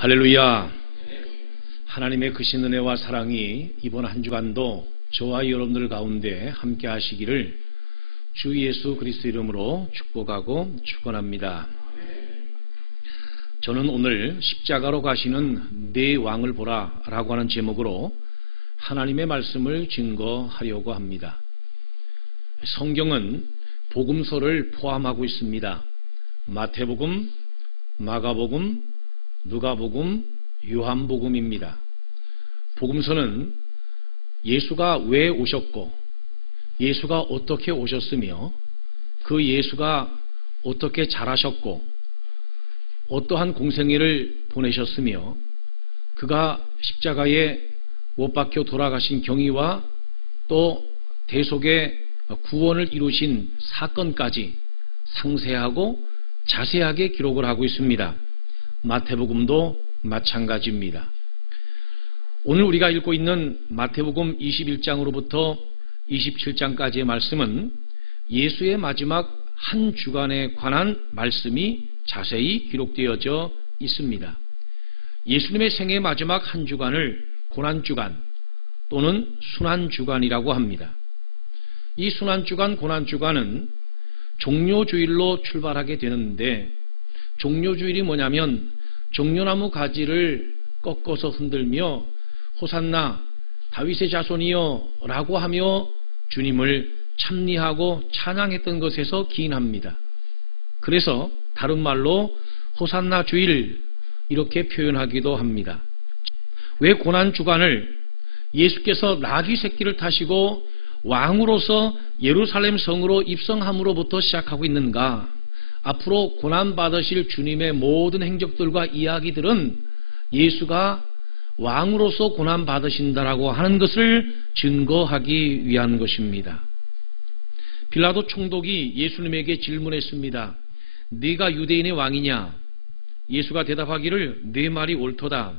할렐루야. 하나님의 크신 은혜와 사랑이 이번 한 주간도 저와 여러분들 가운데 함께 하시기를 주 예수 그리스도 이름으로 축복하고 축원합니다. 저는 오늘 십자가로 가시는 내 왕을 보라 라고 하는 제목으로 하나님의 말씀을 증거하려고 합니다. 성경은 복음서를 포함하고 있습니다. 마태복음, 마가복음, 누가복음, 요한복음입니다. 복음서는 예수가 왜 오셨고 예수가 어떻게 오셨으며 그 예수가 어떻게 자라셨고 어떠한 공생애를 보내셨으며 그가 십자가에 못 박혀 돌아가신 경위와 또 대속의 구원을 이루신 사건까지 상세하고 자세하게 기록을 하고 있습니다. 마태복음도 마찬가지입니다. 오늘 우리가 읽고 있는 마태복음 21장으로부터 27장까지의 말씀은 예수의 마지막 한 주간에 관한 말씀이 자세히 기록되어져 있습니다. 예수님의 생애 마지막 한 주간을 고난주간 또는 순환주간이라고 합니다. 이 순환주간, 고난주간은 종려주일로 출발하게 되는데 종려주일이 뭐냐면 종려나무 가지를 꺾어서 흔들며 호산나 다윗의 자손이여 라고 하며 주님을 찬미하고 찬양했던 것에서 기인합니다. 그래서 다른 말로 호산나 주일 이렇게 표현하기도 합니다. 왜 고난주간을 예수께서 나귀 새끼를 타시고 왕으로서 예루살렘 성으로 입성함으로부터 시작하고 있는가? 앞으로 고난받으실 주님의 모든 행적들과 이야기들은 예수가 왕으로서 고난받으신다라고 하는 것을 증거하기 위한 것입니다. 빌라도 총독이 예수님에게 질문했습니다. 네가 유대인의 왕이냐? 예수가 대답하기를 네 말이 옳도다.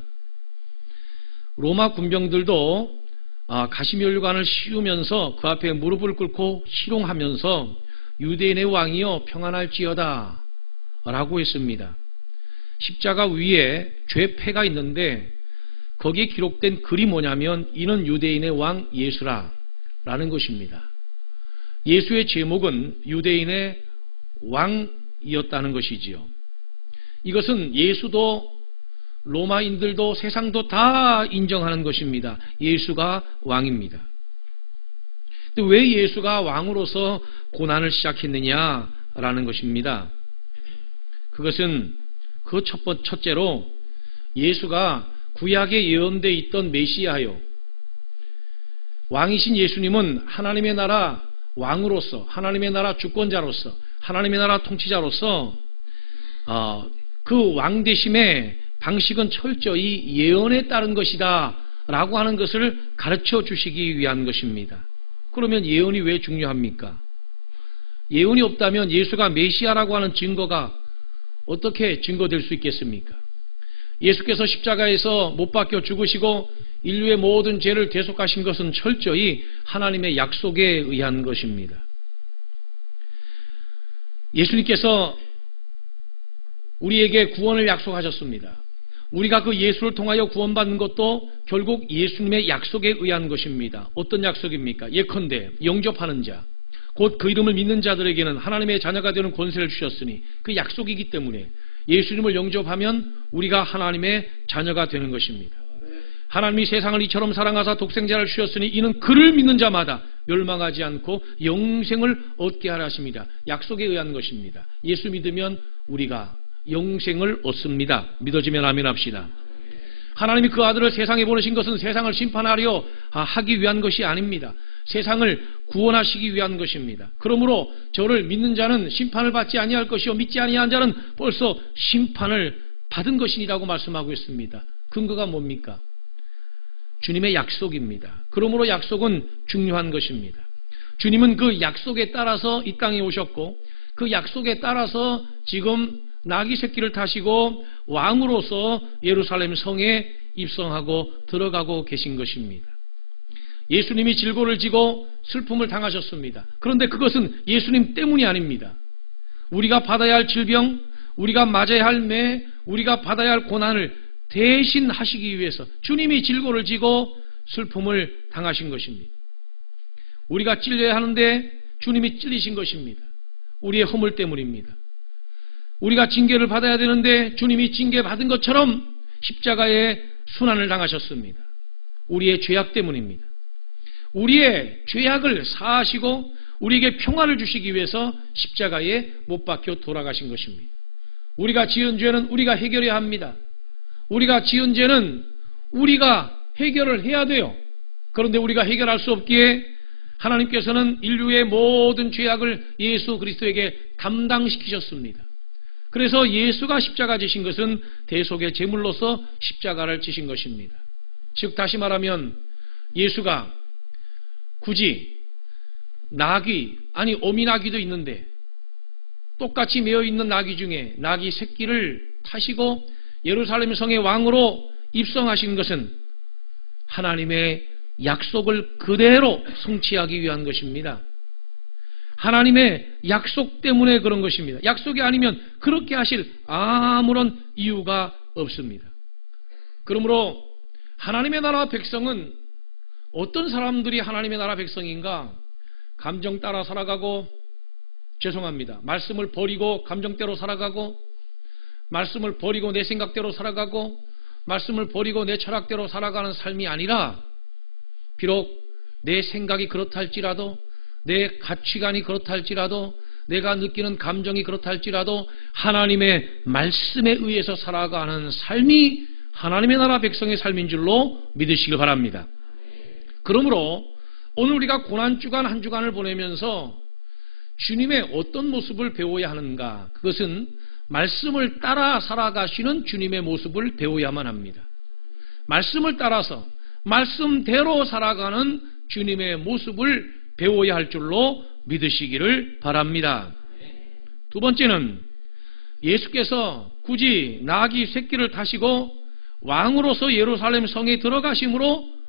로마 군병들도 가시면류관을 씌우면서 그 앞에 무릎을 꿇고 희롱하면서 유대인의 왕이여 평안할지어다 라고 했습니다. 십자가 위에 죄패가 있는데 거기에 기록된 글이 뭐냐면 이는 유대인의 왕 예수라 라는 것입니다. 예수의 제목은 유대인의 왕이었다는 것이지요. 이것은 예수도 로마인들도 세상도 다 인정하는 것입니다. 예수가 왕입니다. 근데 왜 예수가 왕으로서 고난을 시작했느냐라는 것입니다. 그것은 그 첫째로 예수가 구약에 예언되어 있던 메시아요. 왕이신 예수님은 하나님의 나라 왕으로서 하나님의 나라 주권자로서 하나님의 나라 통치자로서 그 왕되심의 방식은 철저히 예언에 따른 것이다 라고 하는 것을 가르쳐 주시기 위한 것입니다. 그러면 예언이 왜 중요합니까? 예언이 없다면 예수가 메시아라고 하는 증거가 어떻게 증거될 수 있겠습니까? 예수께서 십자가에서 못 박혀 죽으시고 인류의 모든 죄를 대속하신 것은 철저히 하나님의 약속에 의한 것입니다. 예수님께서 우리에게 구원을 약속하셨습니다. 우리가 그 예수를 통하여 구원받는 것도 결국 예수님의 약속에 의한 것입니다. 어떤 약속입니까? 예컨대 영접하는 자, 곧 그 이름을 믿는 자들에게는 하나님의 자녀가 되는 권세를 주셨으니 그 약속이기 때문에 예수님을 영접하면 우리가 하나님의 자녀가 되는 것입니다. 하나님이 세상을 이처럼 사랑하사 독생자를 주셨으니 이는 그를 믿는 자마다 멸망하지 않고 영생을 얻게 하라 하십니다. 약속에 의한 것입니다. 예수 믿으면 우리가 영생을 얻습니다. 믿어지면 아멘 합시다. 하나님이 그 아들을 세상에 보내신 것은 세상을 심판하려 하기 위한 것이 아닙니다. 세상을 구원하시기 위한 것입니다. 그러므로 저를 믿는 자는 심판을 받지 아니할 것이요 믿지 아니한 자는 벌써 심판을 받은 것이니라고 말씀하고 있습니다. 근거가 뭡니까? 주님의 약속입니다. 그러므로 약속은 중요한 것입니다. 주님은 그 약속에 따라서 이 땅에 오셨고 그 약속에 따라서 지금 나귀 새끼를 타시고 왕으로서 예루살렘 성에 입성하고 들어가고 계신 것입니다. 예수님이 질고를 지고 슬픔을 당하셨습니다. 그런데 그것은 예수님 때문이 아닙니다. 우리가 받아야 할 질병, 우리가 맞아야 할 매, 우리가 받아야 할 고난을 대신 하시기 위해서 주님이 질고를 지고 슬픔을 당하신 것입니다. 우리가 찔려야 하는데 주님이 찔리신 것입니다. 우리의 허물 때문입니다. 우리가 징계를 받아야 되는데 주님이 징계 받은 것처럼 십자가에 순환을 당하셨습니다. 우리의 죄악 때문입니다. 우리의 죄악을 사하시고 우리에게 평화를 주시기 위해서 십자가에 못 박혀 돌아가신 것입니다. 우리가 지은 죄는 우리가 해결해야 합니다. 우리가 지은 죄는 우리가 해결을 해야 돼요. 그런데 우리가 해결할 수 없기에 하나님께서는 인류의 모든 죄악을 예수 그리스도에게 담당시키셨습니다. 그래서 예수가 십자가 지신 것은 대속의 제물로서 십자가를 지신 것입니다. 즉 다시 말하면 예수가 굳이 어미나귀도 있는데 똑같이 매어 있는 나귀 중에 나귀 새끼를 타시고 예루살렘 성의 왕으로 입성하신 것은 하나님의 약속을 그대로 성취하기 위한 것입니다. 하나님의 약속 때문에 그런 것입니다. 약속이 아니면 그렇게 하실 아무런 이유가 없습니다. 그러므로 하나님의 나라 백성은 어떤 사람들이 하나님의 나라 백성인가? 감정 따라 살아가고, 죄송합니다, 말씀을 버리고 감정대로 살아가고, 말씀을 버리고 내 생각대로 살아가고, 말씀을 버리고 내 철학대로 살아가는 삶이 아니라, 비록 내 생각이 그렇다 할지라도, 내 가치관이 그렇다 할지라도, 내가 느끼는 감정이 그렇다 할지라도 하나님의 말씀에 의해서 살아가는 삶이 하나님의 나라 백성의 삶인 줄로 믿으시길 바랍니다. 그러므로 오늘 우리가 고난주간 한 주간을 보내면서 주님의 어떤 모습을 배워야 하는가? 그것은 말씀을 따라 살아가시는 주님의 모습을 배워야만 합니다. 말씀을 따라서 말씀대로 살아가는 주님의 모습을 배워야 할 줄로 믿으시기를 바랍니다. 두 번째는 예수께서 굳이 나귀 새끼를 타시고 왕으로서 예루살렘 성에 들어가심으로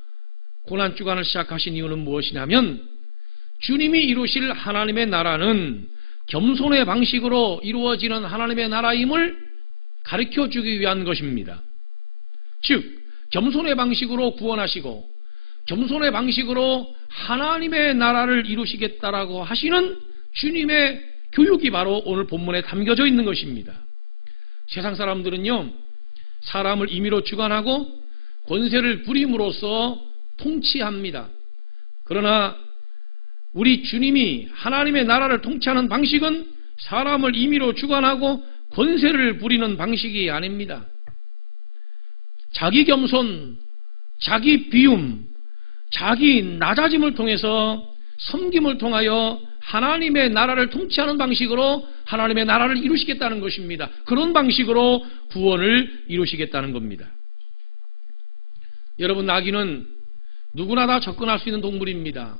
고난주간을 시작하신 이유는 무엇이냐면 주님이 이루실 하나님의 나라는 겸손의 방식으로 이루어지는 하나님의 나라임을 가르쳐주기 위한 것입니다. 즉 겸손의 방식으로 구원하시고 겸손의 방식으로 하나님의 나라를 이루시겠다라고 하시는 주님의 교육이 바로 오늘 본문에 담겨져 있는 것입니다. 세상 사람들은요, 사람을 임의로 주관하고 권세를 부림으로써 통치합니다. 그러나 우리 주님이 하나님의 나라를 통치하는 방식은 사람을 임의로 주관하고 권세를 부리는 방식이 아닙니다. 자기 겸손, 자기 비움, 자기 낮아짐을 통해서 섬김을 통하여 하나님의 나라를 통치하는 방식으로 하나님의 나라를 이루시겠다는 것입니다. 그런 방식으로 구원을 이루시겠다는 겁니다. 여러분, 나귀는 누구나 다 접근할 수 있는 동물입니다.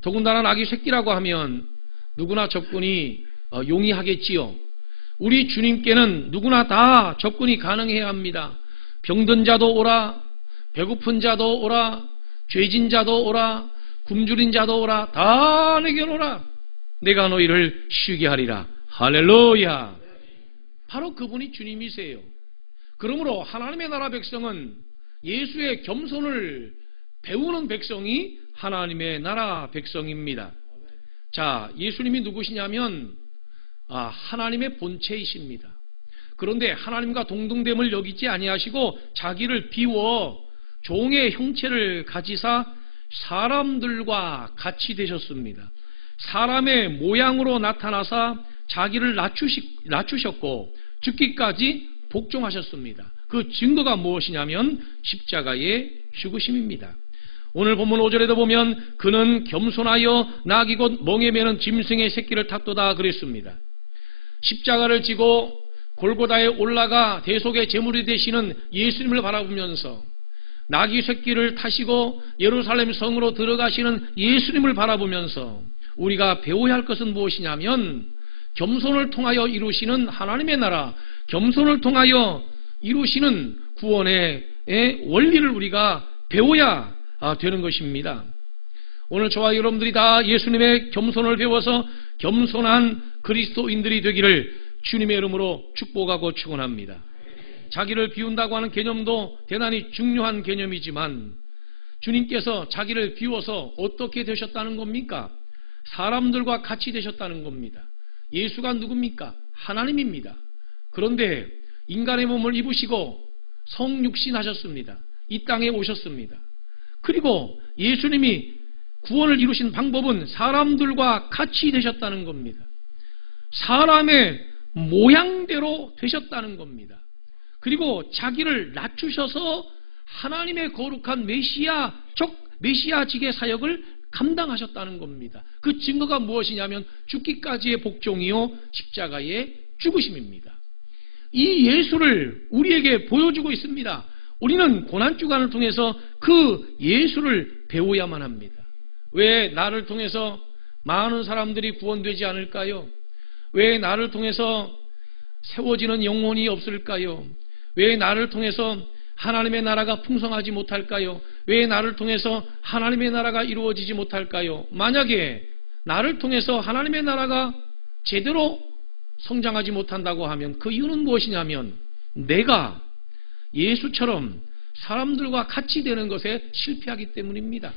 더군다나 나귀 새끼라고 하면 누구나 접근이 용이하겠지요. 우리 주님께는 누구나 다 접근이 가능해야 합니다. 병든 자도 오라, 배고픈 자도 오라, 죄진 자도 오라, 굶주린 자도 오라, 다 내게로 오라. 내가 너희를 쉬게 하리라. 할렐루야. 바로 그분이 주님이세요. 그러므로 하나님의 나라 백성은 예수의 겸손을 배우는 백성이 하나님의 나라 백성입니다. 자, 예수님이 누구시냐면 하나님의 본체이십니다. 그런데 하나님과 동등됨을 여기지 아니하시고 자기를 비워 종의 형체를 가지사 사람들과 같이 되셨습니다. 사람의 모양으로 나타나사 자기를 낮추셨고 죽기까지 복종하셨습니다. 그 증거가 무엇이냐면 십자가의 죽으심입니다. 오늘 본문 5절에도 보면 그는 겸손하여 나귀 곧 멍에 매는 짐승의 새끼를 탔도다 그랬습니다. 십자가를 지고 골고다에 올라가 대속의 제물이 되시는 예수님을 바라보면서 나귀 새끼를 타시고 예루살렘 성으로 들어가시는 예수님을 바라보면서 우리가 배워야 할 것은 무엇이냐면 겸손을 통하여 이루시는 하나님의 나라, 겸손을 통하여 이루시는 구원의 원리를 우리가 배워야 되는 것입니다. 오늘 저와 여러분들이 다 예수님의 겸손을 배워서 겸손한 그리스도인들이 되기를 주님의 이름으로 축복하고 축원합니다. 자기를 비운다고 하는 개념도 대단히 중요한 개념이지만 주님께서 자기를 비워서 어떻게 되셨다는 겁니까? 사람들과 같이 되셨다는 겁니다. 예수가 누굽니까? 하나님입니다. 그런데 인간의 몸을 입으시고 성육신하셨습니다. 이 땅에 오셨습니다. 그리고 예수님이 구원을 이루신 방법은 사람들과 같이 되셨다는 겁니다. 사람의 모양대로 되셨다는 겁니다. 그리고 자기를 낮추셔서 하나님의 거룩한 메시아직의 사역을 감당하셨다는 겁니다. 그 증거가 무엇이냐면 죽기까지의 복종이요 십자가의 죽으심입니다. 이 예수를 우리에게 보여주고 있습니다. 우리는 고난주간을 통해서 그 예수를 배워야만 합니다. 왜 나를 통해서 많은 사람들이 구원되지 않을까요? 왜 나를 통해서 세워지는 영혼이 없을까요? 왜 나를 통해서 하나님의 나라가 풍성하지 못할까요? 왜 나를 통해서 하나님의 나라가 이루어지지 못할까요? 만약에 나를 통해서 하나님의 나라가 제대로 성장하지 못한다고 하면 그 이유는 무엇이냐면 내가 예수처럼 사람들과 같이 되는 것에 실패하기 때문입니다.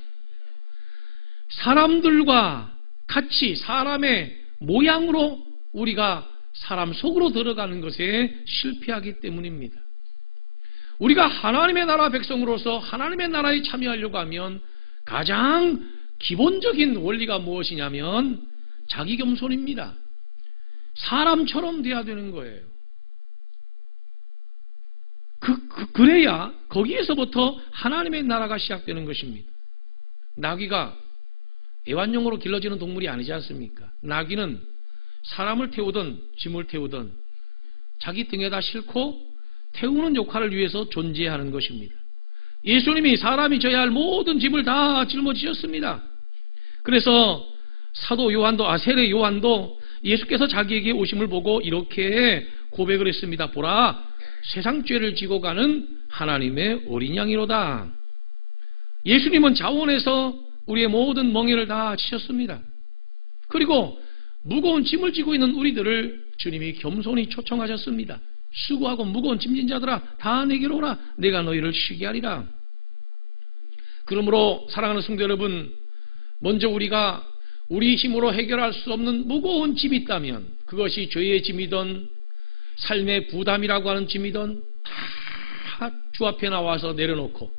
사람들과 같이 사람의 모양으로 우리가 사람 속으로 들어가는 것에 실패하기 때문입니다. 우리가 하나님의 나라 백성으로서 하나님의 나라에 참여하려고 하면 가장 기본적인 원리가 무엇이냐면 자기 겸손입니다. 사람처럼 돼야 되는 거예요. 그래야 거기에서부터 하나님의 나라가 시작되는 것입니다. 나귀가 애완용으로 길러지는 동물이 아니지 않습니까? 나귀는 사람을 태우든 짐을 태우든 자기 등에다 싣고 태우는 역할을 위해서 존재하는 것입니다. 예수님이 사람이 져야 할 모든 짐을 다 짊어지셨습니다. 그래서 사도 요한도 세례 요한도 예수께서 자기에게 오심을 보고 이렇게 고백을 했습니다. 보라, 세상 죄를 지고 가는 하나님의 어린 양이로다. 예수님은 자원해서 우리의 모든 멍에를 다 지셨습니다. 그리고 무거운 짐을 지고 있는 우리들을 주님이 겸손히 초청하셨습니다. 수고하고 무거운 짐진 자들아 다 내게로 오라. 내가 너희를 쉬게 하리라. 그러므로 사랑하는 성도 여러분, 먼저 우리가 우리 힘으로 해결할 수 없는 무거운 짐이 있다면 그것이 죄의 짐이든 삶의 부담이라고 하는 짐이든 다 주 앞에 나와서 내려놓고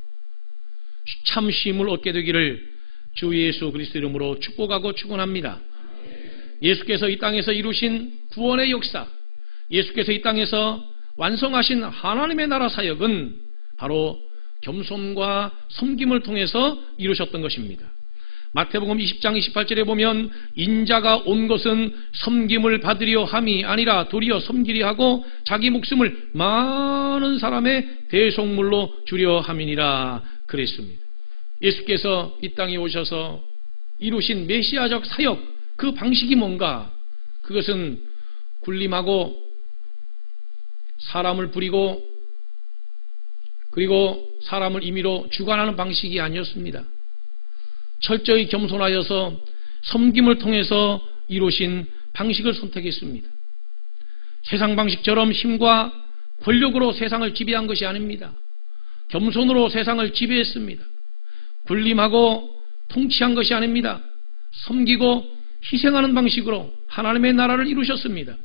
참 쉼을 얻게 되기를 주 예수 그리스도 이름으로 축복하고 축원합니다. 예수께서 이 땅에서 이루신 구원의 역사, 예수께서 이 땅에서 완성하신 하나님의 나라 사역은 바로 겸손과 섬김을 통해서 이루셨던 것입니다. 마태복음 20장 28절에 보면 인자가 온 것은 섬김을 받으려 함이 아니라 도리어 섬기려 하고 자기 목숨을 많은 사람의 대속물로 주려 함이니라 그랬습니다. 예수께서 이 땅에 오셔서 이루신 메시아적 사역, 그 방식이 뭔가? 그것은 군림하고 사람을 부리고 그리고 사람을 임의로 주관하는 방식이 아니었습니다. 철저히 겸손하여서 섬김을 통해서 이루신 방식을 선택했습니다. 세상 방식처럼 힘과 권력으로 세상을 지배한 것이 아닙니다. 겸손으로 세상을 지배했습니다. 군림하고 통치한 것이 아닙니다. 섬기고 희생하는 방식으로 하나님의 나라를 이루셨습니다.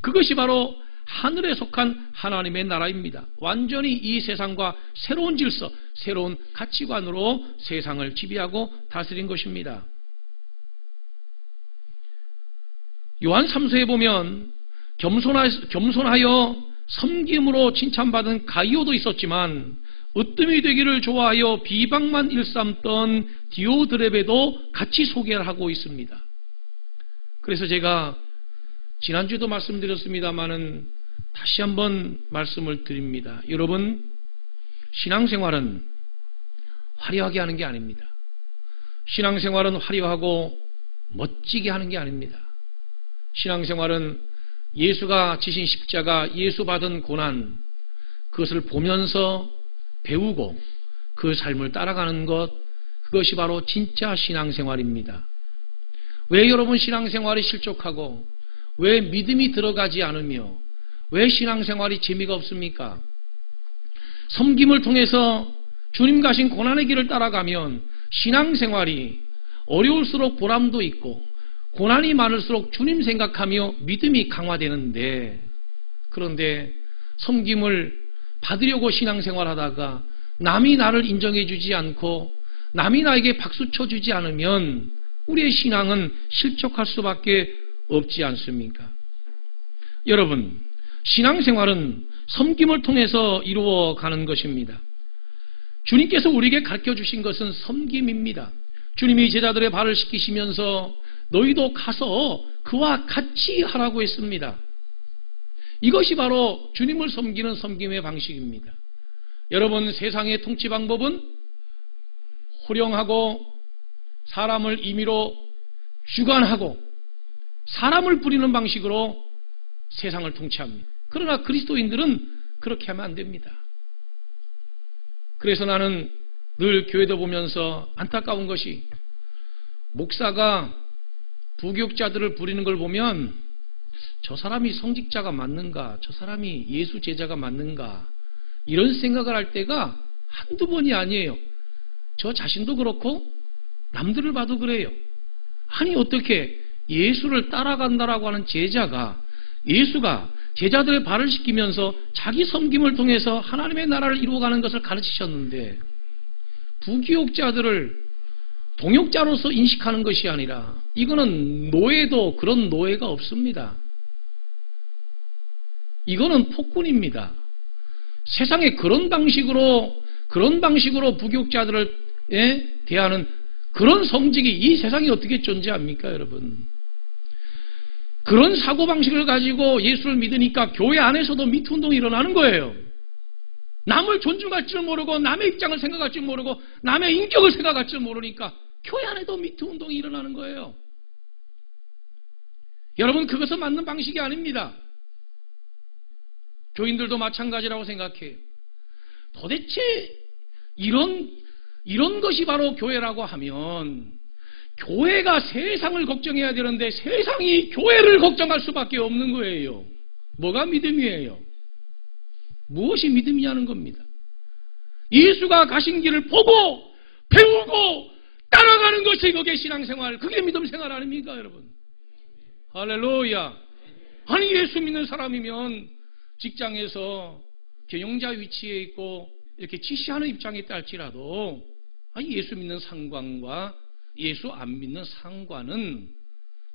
그것이 바로 하늘에 속한 하나님의 나라입니다. 완전히 이 세상과 새로운 질서, 새로운 가치관으로 세상을 지배하고 다스린 것입니다. 요한 3서에 보면 겸손하여 섬김으로 칭찬받은 가이오도 있었지만 으뜸이 되기를 좋아하여 비방만 일삼던 디오드레베도 같이 소개를 하고 있습니다. 그래서 제가 지난주에도 말씀드렸습니다마는 다시 한번 말씀을 드립니다. 여러분, 신앙생활은 화려하게 하는 게 아닙니다. 신앙생활은 화려하고 멋지게 하는 게 아닙니다. 신앙생활은 예수가 지신 십자가, 예수 받은 고난, 그것을 보면서 배우고 그 삶을 따라가는 것, 그것이 바로 진짜 신앙생활입니다. 왜 여러분 신앙생활이 실족하고 왜 믿음이 들어가지 않으며 왜 신앙생활이 재미가 없습니까? 섬김을 통해서 주님 가신 고난의 길을 따라가면 신앙생활이 어려울수록 보람도 있고 고난이 많을수록 주님 생각하며 믿음이 강화되는데, 그런데 섬김을 받으려고 신앙생활하다가 남이 나를 인정해 주지 않고 남이 나에게 박수 쳐주지 않으면 우리의 신앙은 실족할 수밖에 없지 않습니까? 여러분, 신앙생활은 섬김을 통해서 이루어가는 것입니다. 주님께서 우리에게 가르쳐 주신 것은 섬김입니다. 주님이 제자들의 발을 씻기시면서 너희도 가서 그와 같이 하라고 했습니다. 이것이 바로 주님을 섬기는 섬김의 방식입니다. 여러분, 세상의 통치 방법은 호령하고 사람을 임의로 주관하고 사람을 부리는 방식으로 세상을 통치합니다. 그러나 그리스도인들은 그렇게 하면 안 됩니다. 그래서 나는 늘 교회도 보면서 안타까운 것이, 목사가 부교육자들을 부리는 걸 보면 저 사람이 성직자가 맞는가, 저 사람이 예수 제자가 맞는가, 이런 생각을 할 때가 한두 번이 아니에요. 저 자신도 그렇고 남들을 봐도 그래요. 아니, 어떻게 예수를 따라간다라고 하는 제자가, 예수가 제자들의 발을 씻기면서 자기 섬김을 통해서 하나님의 나라를 이루어가는 것을 가르치셨는데, 부교육자들을 동역자로서 인식하는 것이 아니라, 이거는 노예도 그런 노예가 없습니다. 이거는 폭군입니다. 세상에 그런 방식으로 부교육자들을 대하는 그런 성직이 이 세상에 어떻게 존재합니까, 여러분? 그런 사고방식을 가지고 예수를 믿으니까 교회 안에서도 미투운동이 일어나는 거예요. 남을 존중할 줄 모르고 남의 입장을 생각할 줄 모르고 남의 인격을 생각할 줄 모르니까 교회 안에도 미투운동이 일어나는 거예요. 여러분, 그것은 맞는 방식이 아닙니다. 교인들도 마찬가지라고 생각해요. 도대체 이런 것이 바로 교회라고 하면, 교회가 세상을 걱정해야 되는데 세상이 교회를 걱정할 수밖에 없는 거예요. 뭐가 믿음이에요? 무엇이 믿음이냐는 겁니다. 예수가 가신 길을 보고 배우고 따라가는 것이 그게 신앙생활, 그게 믿음생활 아닙니까, 여러분? 할렐루야. 아니, 예수 믿는 사람이면 직장에서 경영자 위치에 있고 이렇게 지시하는 입장에 있다 할지라도, 아니, 예수 믿는 상관과 예수 안 믿는 상관은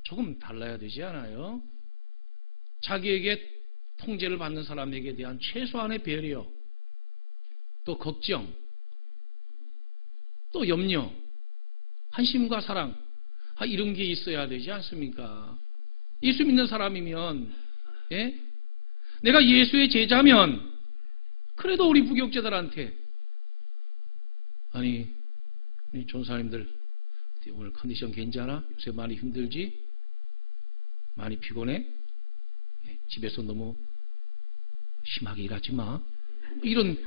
조금 달라야 되지 않아요? 자기에게 통제를 받는 사람에게 대한 최소한의 배려, 또 걱정, 또 염려, 한심과 사랑, 이런 게 있어야 되지 않습니까? 예수 믿는 사람이면, 내가 예수의 제자면 그래도 우리 부교육자들한테, 아니 전사님들 오늘 컨디션 괜찮아? 요새 많이 힘들지? 많이 피곤해? 집에서 너무 심하게 일하지 마. 이런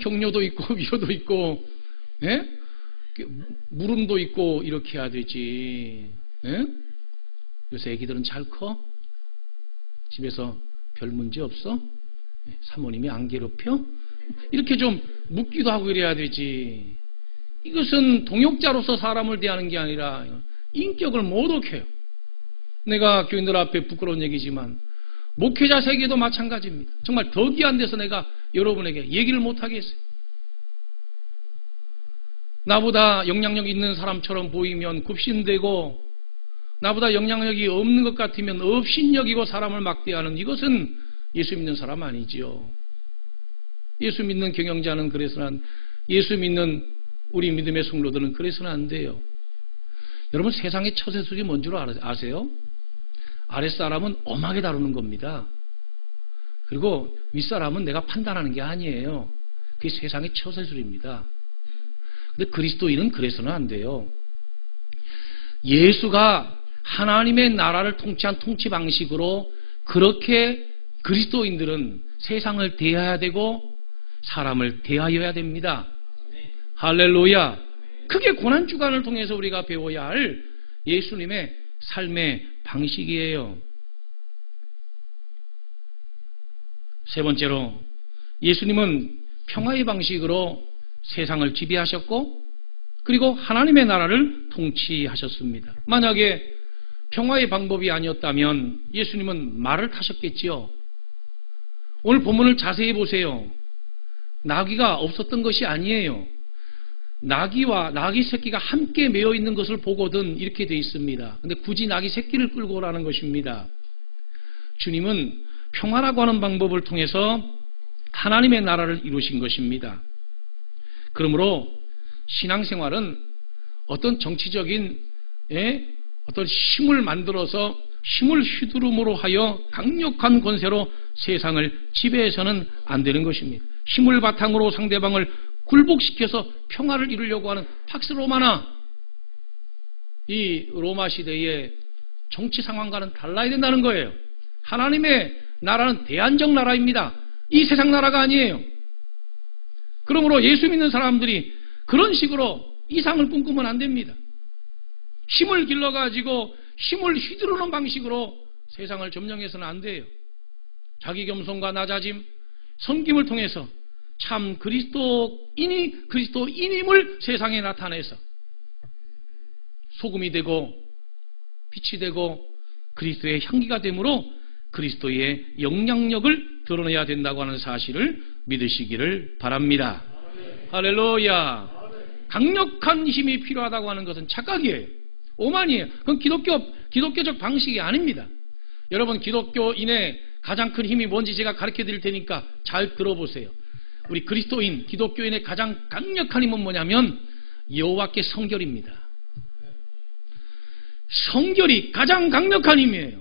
격려도 있고 위로도 있고, 물음도 있고 이렇게 해야 되지. 요새 애기들은 잘 커? 집에서 별 문제 없어? 사모님이 안 괴롭혀? 이렇게 좀 묻기도 하고 이래야 되지. 이것은 동역자로서 사람을 대하는 게 아니라 인격을 모독해요. 내가 교인들 앞에 부끄러운 얘기지만 목회자 세계도 마찬가지입니다. 정말 더 귀한 데서 내가 여러분에게 얘기를 못하겠어요. 나보다 영향력 있는 사람처럼 보이면 굽신대고, 나보다 영향력이 없는 것 같으면 업신여기고 사람을 막대하는, 이것은 예수 믿는 사람 아니지요. 예수 믿는 경영자는 그래서는, 예수 믿는 우리 믿음의 성도들은 그래서는 안 돼요. 여러분, 세상의 처세술이 뭔 줄 아세요? 아랫사람은 엄하게 다루는 겁니다. 그리고 윗사람은 내가 판단하는 게 아니에요. 그게 세상의 처세술입니다. 근데 그리스도인은 그래서는 안 돼요. 예수가 하나님의 나라를 통치한 통치 방식으로 그렇게 그리스도인들은 세상을 대해야 되고 사람을 대하여야 됩니다. 할렐루야. 그게 고난주간을 통해서 우리가 배워야 할 예수님의 삶의 방식이에요. 세 번째로 예수님은 평화의 방식으로 세상을 지배하셨고 그리고 하나님의 나라를 통치하셨습니다. 만약에 평화의 방법이 아니었다면 예수님은 말을 타셨겠지요. 오늘 본문을 자세히 보세요. 나귀가 없었던 것이 아니에요. 나귀와 나귀 새끼가 함께 매어 있는 것을 보거든 이렇게 되어 있습니다. 근데 굳이 나귀 새끼를 끌고 오라는 것입니다. 주님은 평화라고 하는 방법을 통해서 하나님의 나라를 이루신 것입니다. 그러므로 신앙생활은 어떤 정치적인 어떤 힘을 만들어서 힘을 휘두름으로 하여 강력한 권세로 세상을 지배해서는 안 되는 것입니다. 힘을 바탕으로 상대방을 굴복시켜서 평화를 이루려고 하는 팍스 로마나 이 로마 시대의 정치 상황과는 달라야 된다는 거예요. 하나님의 나라는 대안적 나라입니다. 이 세상 나라가 아니에요. 그러므로 예수 믿는 사람들이 그런 식으로 이상을 꿈꾸면 안 됩니다. 힘을 길러가지고 힘을 휘두르는 방식으로 세상을 점령해서는 안 돼요. 자기 겸손과 낮아짐, 섬김을 통해서 참 그리스도인임을 세상에 나타내서 소금이 되고 빛이 되고 그리스도의 향기가 되므로 그리스도의 영향력을 드러내야 된다고 하는 사실을 믿으시기를 바랍니다. 할렐루야. 강력한 힘이 필요하다고 하는 것은 착각이에요. 오만이에요. 그건 기독교적 방식이 아닙니다. 여러분, 기독교인의 가장 큰 힘이 뭔지 제가 가르쳐 드릴 테니까 잘 들어보세요. 우리 그리스도인, 기독교인의 가장 강력한 힘은 뭐냐면 여호와께 성결입니다. 성결이 가장 강력한 힘이에요.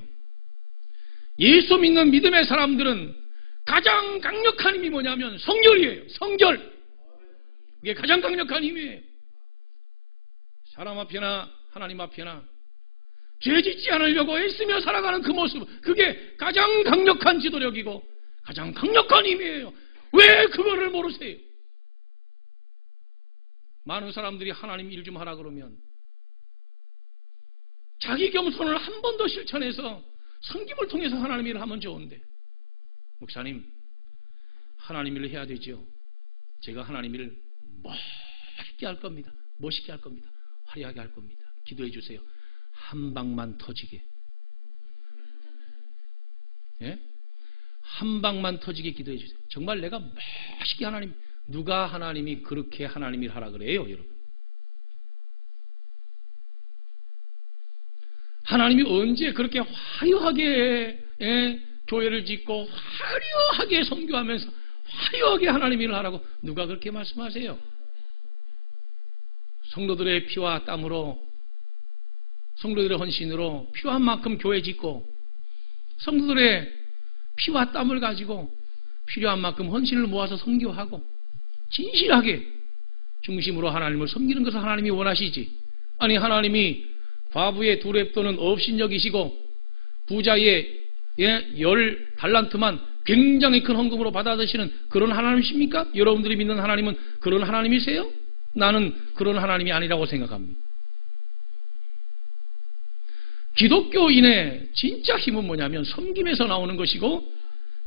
예수 믿는 믿음의 사람들은 가장 강력한 힘이 뭐냐면 성결이에요. 성결. 이게 가장 강력한 힘이에요. 사람 앞에나 하나님 앞에나 죄 짓지 않으려고 애쓰며 살아가는 그 모습, 그게 가장 강력한 지도력이고 가장 강력한 힘이에요. 왜 그거를 모르세요? 많은 사람들이 하나님 일 좀 하라 그러면 자기 겸손을 한 번 더 실천해서 섬김을 통해서 하나님 일을 하면 좋은데, 목사님 하나님 일을 해야 되죠. 제가 하나님 일을 멋있게 할 겁니다. 멋있게 할 겁니다. 화려하게 할 겁니다. 기도해 주세요. 한 방만 터지게. 예? 한 방만 터지게 기도해 주세요. 정말 내가 멋있게 하나님, 누가 하나님이 그렇게 하나님 일 하라 그래요, 여러분? 하나님이 언제 그렇게 화려하게 교회를 짓고 화려하게 선교하면서 화려하게 하나님 일을 하라고 누가 그렇게 말씀하세요? 성도들의 피와 땀으로, 성도들의 헌신으로 필요한 만큼 교회 짓고, 성도들의 피와 땀을 가지고 필요한 만큼 헌신을 모아서 선교하고 진실하게 중심으로 하나님을 섬기는 것을 하나님이 원하시지. 아니, 하나님이 과부의 두 렙돈은 업신여기시고 부자의 10달란트만 굉장히 큰 헌금으로 받아드시는 그런 하나님이십니까? 여러분들이 믿는 하나님은 그런 하나님이세요? 나는 그런 하나님이 아니라고 생각합니다. 기독교인의 진짜 힘은 뭐냐면 섬김에서 나오는 것이고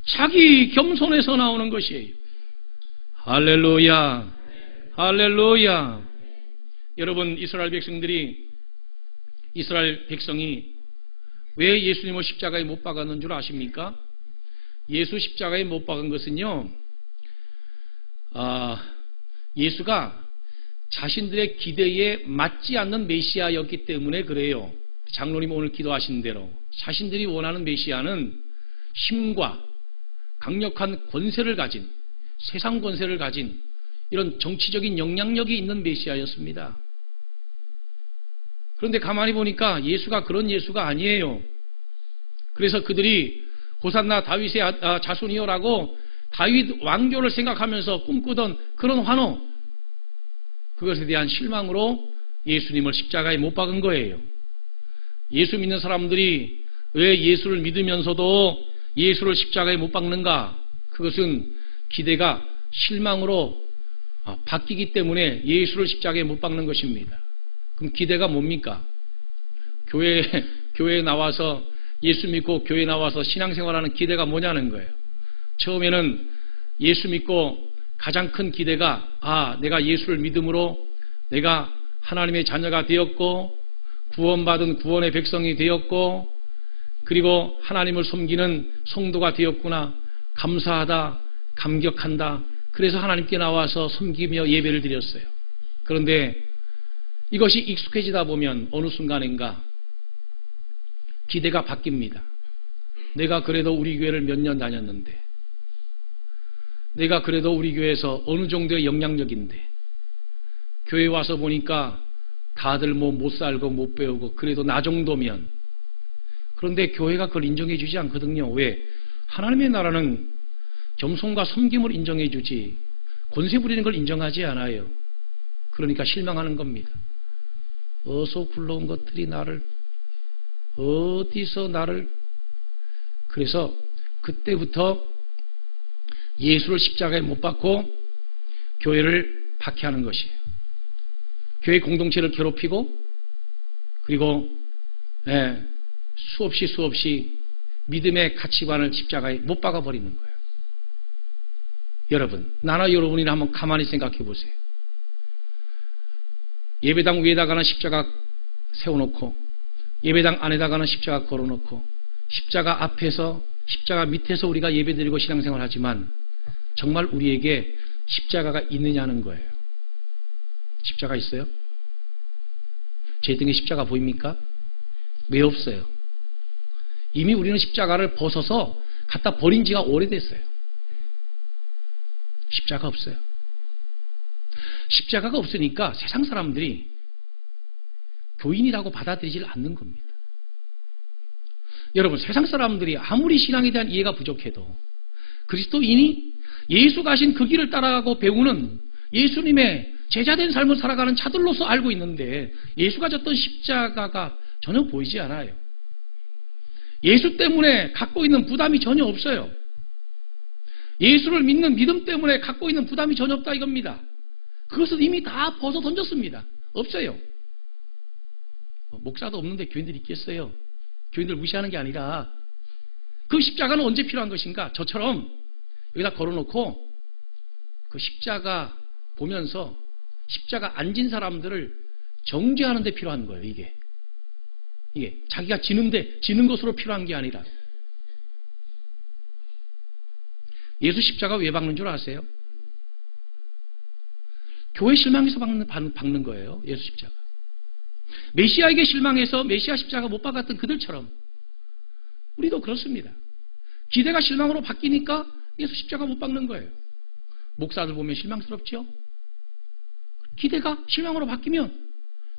자기 겸손에서 나오는 것이에요. 할렐루야, 할렐루야. 여러분, 이스라엘 백성이 왜 예수님을 십자가에 못 박았는 줄 아십니까? 예수 십자가에 못 박은 것은요, 예수가 자신들의 기대에 맞지 않는 메시아였기 때문에 그래요. 장로님 오늘 기도하신 대로 자신들이 원하는 메시아는 힘과 강력한 권세를 가진, 세상 권세를 가진 이런 정치적인 영향력이 있는 메시아였습니다. 그런데 가만히 보니까 예수가 그런 예수가 아니에요. 그래서 그들이 호산나 다윗의 자손이요라고 다윗 왕조를 생각하면서 꿈꾸던 그런 환호, 그것에 대한 실망으로 예수님을 십자가에 못 박은 거예요. 예수 믿는 사람들이 왜 예수를 믿으면서도 예수를 십자가에 못 박는가? 그것은 기대가 실망으로 바뀌기 때문에 예수를 십자가에 못 박는 것입니다. 그럼 기대가 뭡니까? 교회에 나와서 예수 믿고 교회에 나와서 신앙생활하는 기대가 뭐냐는 거예요. 처음에는 예수 믿고 가장 큰 기대가 내가 예수를 믿음으로 내가 하나님의 자녀가 되었고 구원받은 구원의 백성이 되었고 그리고 하나님을 섬기는 성도가 되었구나. 감사하다. 감격한다. 그래서 하나님께 나와서 섬기며 예배를 드렸어요. 그런데 이것이 익숙해지다 보면 어느 순간인가 기대가 바뀝니다. 내가 그래도 우리 교회를 몇 년 다녔는데, 내가 그래도 우리 교회에서 어느 정도의 영향력인데, 교회 와서 보니까 다들 뭐 못 살고 못 배우고 그래도 나 정도면. 그런데 교회가 그걸 인정해 주지 않거든요. 왜? 하나님의 나라는 겸손과 섬김을 인정해 주지 권세 부리는 걸 인정하지 않아요. 그러니까 실망하는 겁니다. 어디서 굴러온 것들이 나를, 어디서 나를. 그래서 그때부터 예수를 십자가에 못 박고 교회를 박해하는 것이에요. 교회 공동체를 괴롭히고 그리고 수없이 믿음의 가치관을 십자가에 못 박아버리는 거예요. 여러분, 나나 여러분이나 한번 가만히 생각해 보세요. 예배당 위에다가는 십자가 세워놓고 예배당 안에다가는 십자가 걸어놓고 십자가 앞에서 십자가 밑에서 우리가 예배드리고 신앙생활 하지만 정말 우리에게 십자가가 있느냐는 거예요. 십자가 있어요? 제 등에 십자가 보입니까? 왜 없어요? 이미 우리는 십자가를 벗어서 갖다 버린 지가 오래됐어요. 십자가 없어요. 십자가가 없으니까 세상 사람들이 교인이라고 받아들이질 않는 겁니다. 여러분, 세상 사람들이 아무리 신앙에 대한 이해가 부족해도 그리스도인이 예수 가신 그 길을 따라가고 배우는 예수님의 제자된 삶을 살아가는 자들로서 알고 있는데 예수가 졌던 십자가가 전혀 보이지 않아요. 예수 때문에 갖고 있는 부담이 전혀 없어요. 예수를 믿는 믿음 때문에 갖고 있는 부담이 전혀 없다 이겁니다. 그것은 이미 다 벗어 던졌습니다. 없어요. 목사도 없는데 교인들이 있겠어요? 교인들 무시하는 게 아니라 그 십자가는 언제 필요한 것인가? 저처럼 여기다 걸어놓고 그 십자가 보면서 십자가 앉은 사람들을 정죄하는 데 필요한 거예요. 이게 자기가 지는 것으로 필요한 게 아니라. 예수 십자가 왜 박는 줄 아세요? 교회 실망해서 박는 거예요. 예수 십자가. 메시아에게 실망해서 메시아 십자가 못 박았던 그들처럼 우리도 그렇습니다. 기대가 실망으로 바뀌니까 예수 십자가 못 박는 거예요. 목사들 보면 실망스럽죠? 기대가 실망으로 바뀌면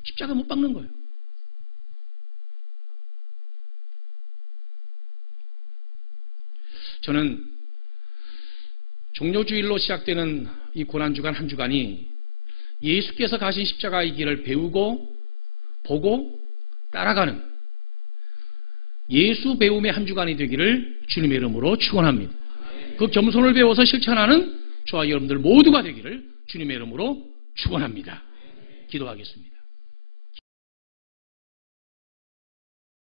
십자가 못 박는 거예요. 저는 종료주일로 시작되는 이 고난주간 한 주간이 예수께서 가신 십자가의 길을 배우고 보고 따라가는 예수 배움의 한 주간이 되기를 주님의 이름으로 축원합니다. 그 겸손을 배워서 실천하는 저와 여러분들 모두가 되기를 주님의 이름으로 축원합니다. 기도하겠습니다.